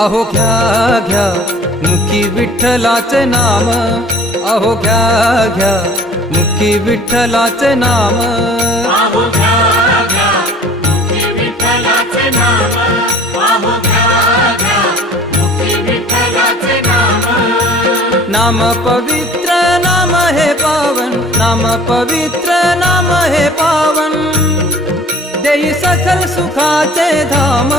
अहो घ्या घ्या मुखी विठ्ठलाचे नाम, अहो घ्या घ्या मुखी विठ्ठलाचे नाम, अहो घ्या घ्या मुखी विठ्ठलाचे नाम, अहो घ्या घ्या मुखी विठ्ठलाचे नाम. नाम पवित्र नाम हे पावन, नाम पवित्र नाम हे पावन, देई सकल सुखाचे धाम.